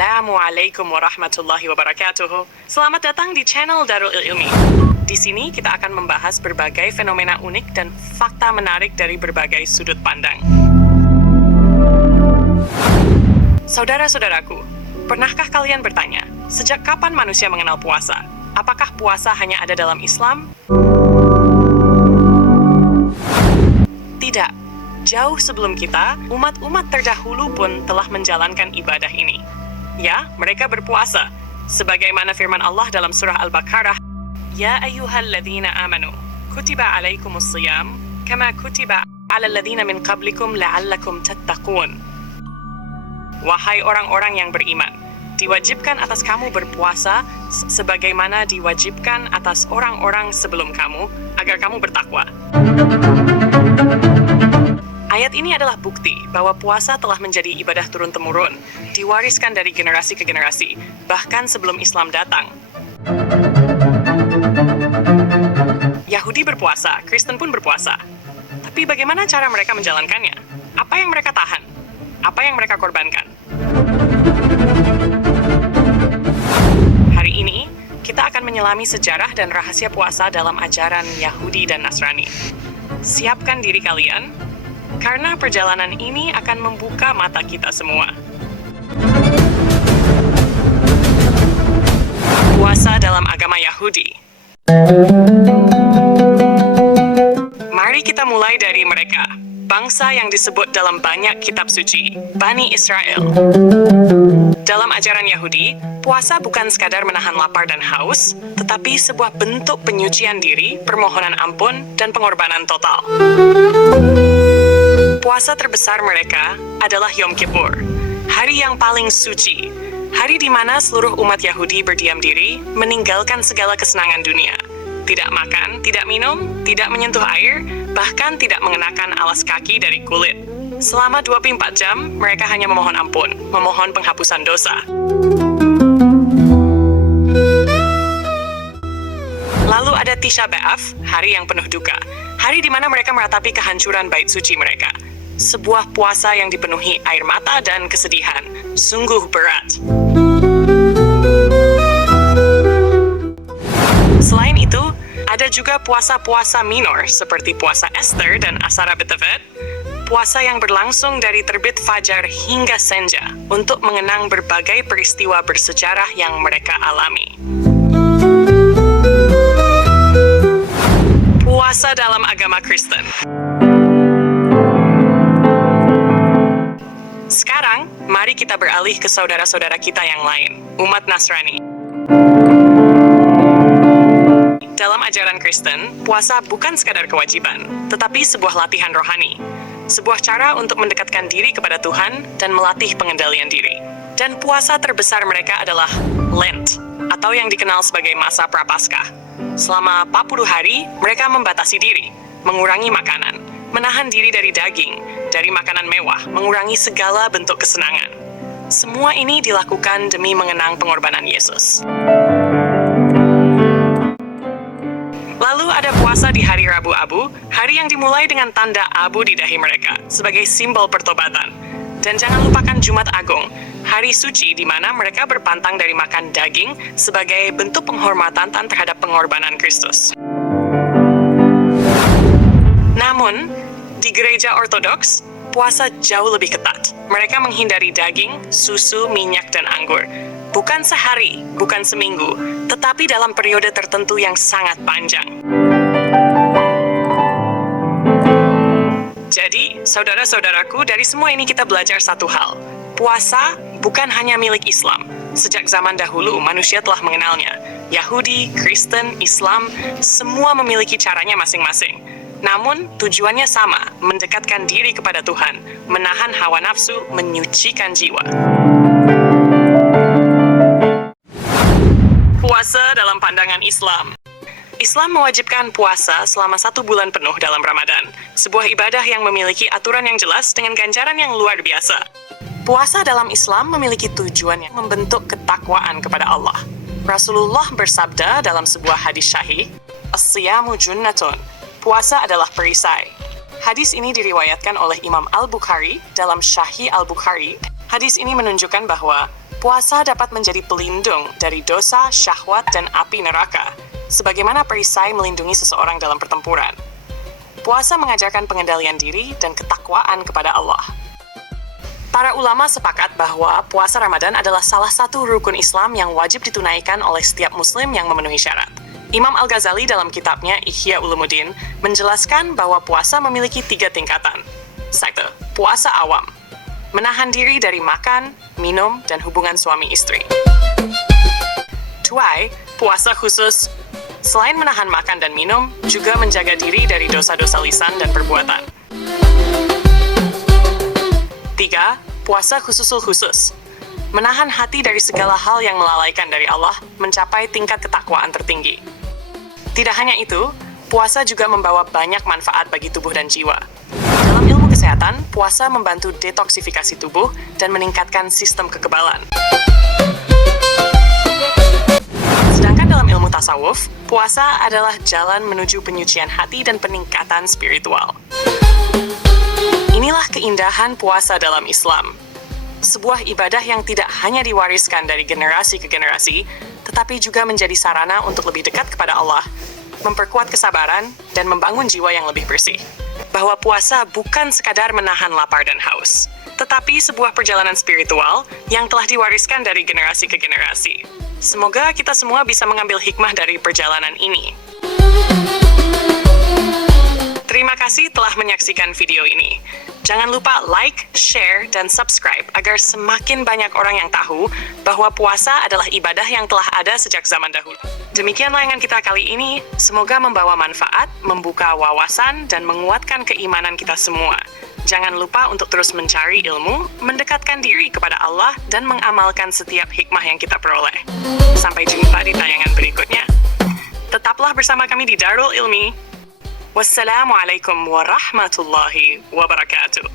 Assalamualaikum warahmatullahi wabarakatuh. Selamat datang di channel Darul Ilmi. Di sini kita akan membahas berbagai fenomena unik dan fakta menarik dari berbagai sudut pandang. Saudara-saudaraku, pernahkah kalian bertanya, sejak kapan manusia mengenal puasa? Apakah puasa hanya ada dalam Islam? Tidak. Jauh sebelum kita, umat-umat terdahulu pun telah menjalankan ibadah ini. Ya, mereka berpuasa. Sebagaimana firman Allah dalam surah Al-Baqarah, Ya ayyuhalladzina amanu, kutiba alaikumus siyam, kama kutiba ala alladzina min qablikum la'allakum tattaqun. Wahai orang-orang yang beriman, diwajibkan atas kamu berpuasa sebagaimana diwajibkan atas orang-orang sebelum kamu, agar kamu bertakwa. Ayat ini adalah bukti bahwa puasa telah menjadi ibadah turun-temurun, diwariskan dari generasi ke generasi, bahkan sebelum Islam datang. Yahudi berpuasa, Kristen pun berpuasa. Tapi bagaimana cara mereka menjalankannya? Apa yang mereka tahan? Apa yang mereka korbankan? Hari ini, kita akan menyelami sejarah dan rahasia puasa dalam ajaran Yahudi dan Nasrani. Siapkan diri kalian, karena perjalanan ini akan membuka mata kita semua. Puasa dalam agama Yahudi. Mari kita mulai dari mereka, bangsa yang disebut dalam banyak kitab suci, Bani Israel. Dalam ajaran Yahudi, puasa bukan sekadar menahan lapar dan haus, tetapi sebuah bentuk penyucian diri, permohonan ampun, dan pengorbanan total. Puasa terbesar mereka adalah Yom Kippur, hari yang paling suci, hari di mana seluruh umat Yahudi berdiam diri, meninggalkan segala kesenangan dunia. Tidak makan, tidak minum, tidak menyentuh air, bahkan tidak mengenakan alas kaki dari kulit. Selama 24 jam, mereka hanya memohon ampun, memohon penghapusan dosa. Lalu ada Tisha B'Av, hari yang penuh duka, hari di mana mereka meratapi kehancuran bait suci mereka. Sebuah puasa yang dipenuhi air mata dan kesedihan, sungguh berat. Selain itu, ada juga puasa-puasa minor seperti puasa Esther dan Asara B'Tevet, puasa yang berlangsung dari terbit fajar hingga senja untuk mengenang berbagai peristiwa bersejarah yang mereka alami. Puasa dalam agama Kristen. Sekarang, mari kita beralih ke saudara-saudara kita yang lain, umat Nasrani. Dalam ajaran Kristen, puasa bukan sekadar kewajiban, tetapi sebuah latihan rohani. Sebuah cara untuk mendekatkan diri kepada Tuhan dan melatih pengendalian diri. Dan puasa terbesar mereka adalah Lent, atau yang dikenal sebagai masa Prapaskah. Selama 40 hari, mereka membatasi diri, mengurangi makanan, menahan diri dari daging, dari makanan mewah, mengurangi segala bentuk kesenangan. Semua ini dilakukan demi mengenang pengorbanan Yesus. Lalu ada puasa di hari Rabu Abu, hari yang dimulai dengan tanda abu di dahi mereka, sebagai simbol pertobatan. Dan jangan lupakan Jumat Agung, hari suci di mana mereka berpantang dari makan daging sebagai bentuk penghormatan terhadap pengorbanan Kristus. Namun, di gereja Ortodoks, puasa jauh lebih ketat. Mereka menghindari daging, susu, minyak, dan anggur. Bukan sehari, bukan seminggu, tetapi dalam periode tertentu yang sangat panjang. Jadi, saudara-saudaraku, dari semua ini kita belajar satu hal. Puasa bukan hanya milik Islam. Sejak zaman dahulu, manusia telah mengenalnya. Yahudi, Kristen, Islam, semua memiliki caranya masing-masing. Namun, tujuannya sama, mendekatkan diri kepada Tuhan, menahan hawa nafsu, menyucikan jiwa. Puasa dalam pandangan Islam. Islam mewajibkan puasa selama 1 bulan penuh dalam Ramadan, sebuah ibadah yang memiliki aturan yang jelas dengan ganjaran yang luar biasa. Puasa dalam Islam memiliki tujuan yang membentuk ketakwaan kepada Allah. Rasulullah bersabda dalam sebuah hadis syahih, "As-siyamu junnatun." Puasa adalah perisai. Hadis ini diriwayatkan oleh Imam Al-Bukhari dalam Syahih Al-Bukhari. Hadis ini menunjukkan bahwa Puasa dapat menjadi pelindung dari dosa, syahwat, dan api neraka, sebagaimana perisai melindungi seseorang dalam pertempuran. Puasa mengajarkan pengendalian diri dan ketakwaan kepada Allah. Para ulama sepakat bahwa puasa Ramadan adalah salah satu rukun Islam yang wajib ditunaikan oleh setiap muslim yang memenuhi syarat. Imam Al-Ghazali dalam kitabnya Ihya Ulumuddin menjelaskan bahwa puasa memiliki 3 tingkatan. 1. Puasa awam. Menahan diri dari makan, minum, dan hubungan suami istri. 2. Puasa khusus. Selain menahan makan dan minum, juga menjaga diri dari dosa-dosa lisan dan perbuatan. 3. Puasa khususul khusus. Menahan hati dari segala hal yang melalaikan dari Allah, mencapai tingkat ketakwaan tertinggi. Tidak hanya itu, puasa juga membawa banyak manfaat bagi tubuh dan jiwa. Dalam ilmu kesehatan, puasa membantu detoksifikasi tubuh dan meningkatkan sistem kekebalan. Sedangkan dalam ilmu tasawuf, puasa adalah jalan menuju penyucian hati dan peningkatan spiritual. Inilah keindahan puasa dalam Islam. Sebuah ibadah yang tidak hanya diwariskan dari generasi ke generasi, tetapi juga menjadi sarana untuk lebih dekat kepada Allah, memperkuat kesabaran, dan membangun jiwa yang lebih bersih. Bahwa puasa bukan sekadar menahan lapar dan haus, tetapi sebuah perjalanan spiritual yang telah diwariskan dari generasi ke generasi. Semoga kita semua bisa mengambil hikmah dari perjalanan ini. Terima kasih telah menyaksikan video ini. Jangan lupa like, share, dan subscribe agar semakin banyak orang yang tahu bahwa puasa adalah ibadah yang telah ada sejak zaman dahulu. Demikian layangan kita kali ini, semoga membawa manfaat, membuka wawasan, dan menguatkan keimanan kita semua. Jangan lupa untuk terus mencari ilmu, mendekatkan diri kepada Allah, dan mengamalkan setiap hikmah yang kita peroleh. Sampai jumpa di tayangan berikutnya. Tetaplah bersama kami di Darul Ilmi. Wassalamualaikum warahmatullahi wabarakatuh.